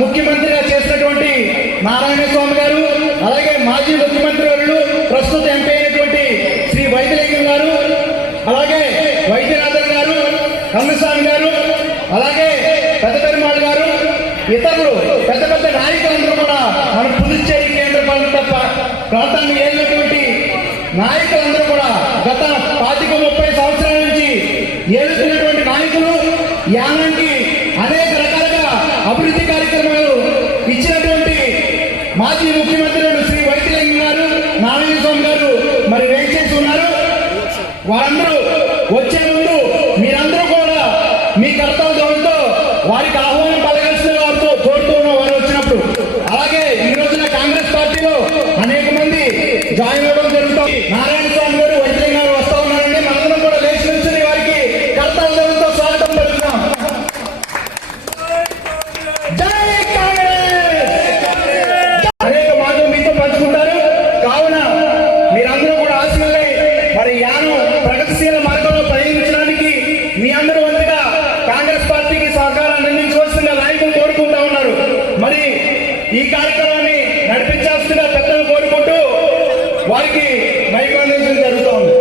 ముఖ్యమంత్రిగా చేసినటువంటి నారాయణ స్వామి గారు, అలాగే మాజీ ముఖ్యమంత్రి వర్యులు ప్రస్తుత ఎంపీ అయినటువంటి శ్రీ వైద్యలింగం గారు, అలాగే వైద్యనాథన్ గారు, కన్నస్వామి గారు, అలాగే పెద్ద పెరుమాళ్ గారు, ఇతరులు పెద్ద పెద్ద నాయకులందరూ కూడా మన పుదుచ్చేరి కేంద్ర ప్రాంతాన్ని ఏలినటువంటి నాయకులందరూ కూడా గత 25-30 సంవత్సరాల నుంచి ఏలుతున్నటువంటి నాయకులు యానానికి అనేక రకాలుగా అభివృద్ధి కార్యక్రమాలు ఇచ్చినటువంటి మాజీ ముఖ్యమంత్రులు శ్రీ వైద్యలింగం గారు, నారాయణ స్వామి గారు మరి వేచేసి ఉన్నారు. వారందరూ వచ్చే ముందు మీరందరూ కూడా మీ కర్తవ్యంతో వారికి ఆహ్వానం పలకాల్సిన వారితో కోరుతూ ఉన్న వారు వచ్చినప్పుడు, అలాగే ఈ రోజున కాంగ్రెస్ పార్టీలో అనేక మంది జాయిన్ అవ్వడం జరుగుతుంది. నారాయణ స్వామి గారు, వైద్యలింగం గారు వస్తా ఉన్నారండి. మనందరం కూడా లేచి నుంచి వారికి కర్తవ్యంతో స్వాగతం పలుకుతాం. జై కాంగ్రెస్! అనేక మాటలు మీతో పంచుకుంటారు. కావున మీరందరూ కూడా ఆశీర్వై మరి యానం ప్రగతిశీల మార్గంలో ప్రయాణించడానికి మీ అందరూ వంతుగా కాంగ్రెస్ పార్టీకి సహకారాన్ని అందించవలసిందిగా నాయకులు కోరుకుంటా ఉన్నారు. మరి ఈ కార్యక్రమాన్ని నడిపించాల్సిందిగా పెద్దలు కోరుకుంటూ వారికి మైక్ అందించడం జరుగుతూ ఉంది.